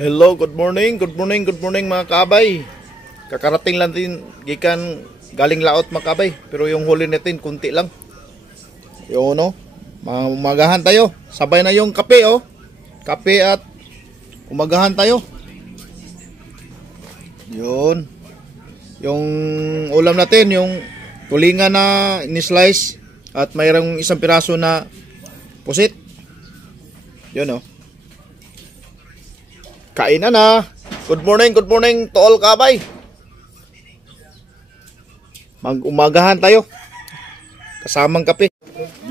Hello, good morning, good morning, good morning mga kabay. Kakarating lang din gikan galing laot mga kabay, pero yung huli natin kunti lang. Yun no, umagahan tayo. Sabay na yung kape oh. Kape at umagahan tayo. Yun. Yung ulam natin, yung tulingan na ni-slice at mayroong isang piraso na pusit. Yun oh. Kainan na. Good morning to all kabay. Mag-umagahan tayo. Kasamang kape.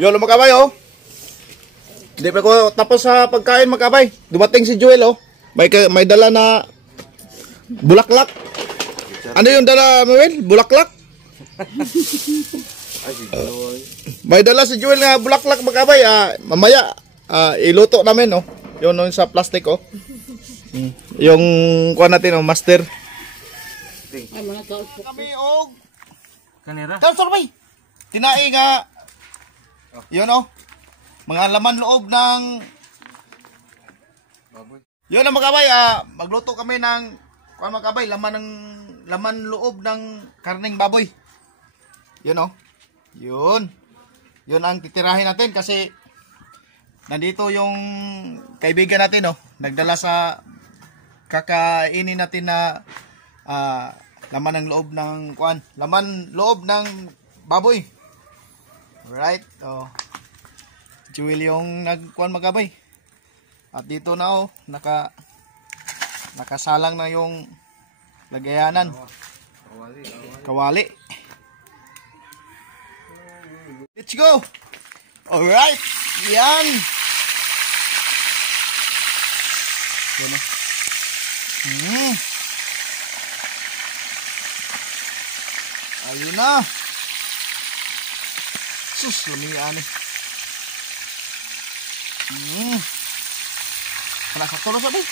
Yun mga kabay oh. Hindi pa ko tapos sa pagkain mga kabay. Dumating si Joel oh. May dala na bulaklak. Ano yung dala mo Joel? Bulaklak? May dala si Joel na bulaklak mga kabay. Mamaya iluto namin oh. Yun oh, sa plastic oh. Yung kuha natin oh, master. Kami og kanira. Sorry. Tinai nga. Yun oh. Mga laman loob ng baboy. Yun ang mga kabay, magluto kami ng kuha mga kabay, laman loob ng karneng baboy. Yun oh. Yun. Yun ang titirahin natin kasi nandito yung kaibigan natin oh, nagdala sa kakainin natin na laman ng loob ng kuan, laman loob ng baboy. Right? Oh. Jewel yung nagkuan magabay. At dito na oh, nakasalang na yung lagayanan. Kawali. Let's go. All right. Yan. Yan oh. Ayun na. Sus, lamian eh. Sakto na sabi.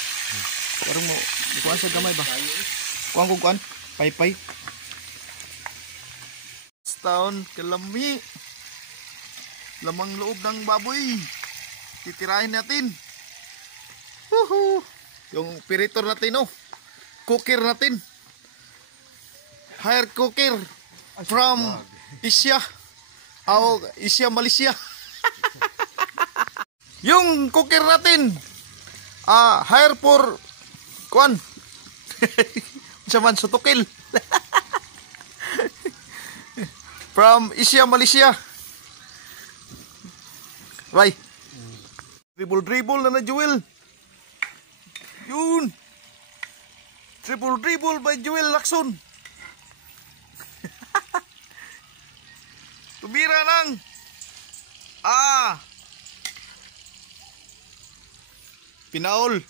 Parang mo, ikuan sa gamay ba? Kuan. Pay. Taon, kalami. Lamang loob ng baboy. Titirahin natin. Woohoo! Yung piritor natin oh. Cooker natin. Hire cooker from Asia. Asia, Malaysia. Yung cooker natin. Hire for kuan. Saman sutukil. From Asia, Malaysia. Right. Dribble na Joel. Yun. Dribble by Joel Lacson. Tumira ng pinaol.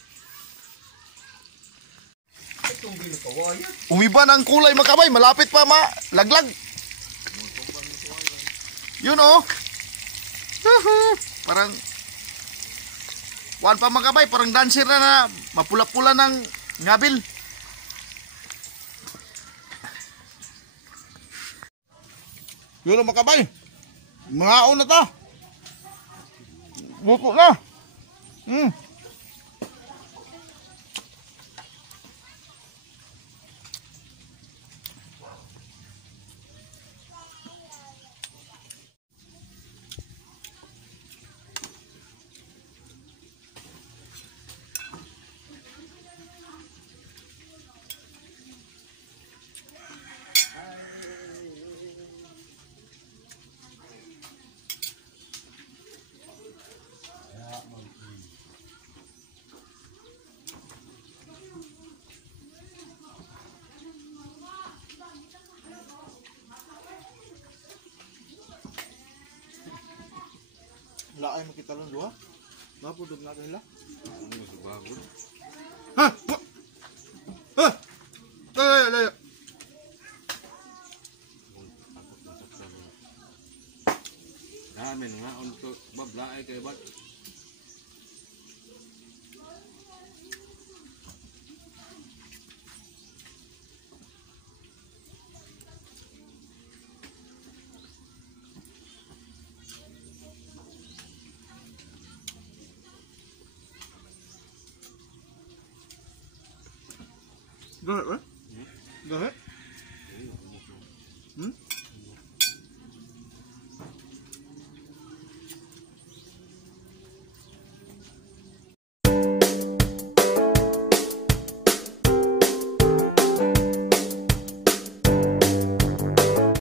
Umiba ng kulay makabay. Malapit pa laglag. Yun oh. Parang wan pa makabay. Parang dancer na mapula-pula ng ngabil. Yun ang makabay. Mangaon na ta. Buko na. Laay mo kita lang dua. Mapudog na nila. Ha? Ha? Layo. Ramen nga untuk bablaay kay bag. Dahil eh? Dahil?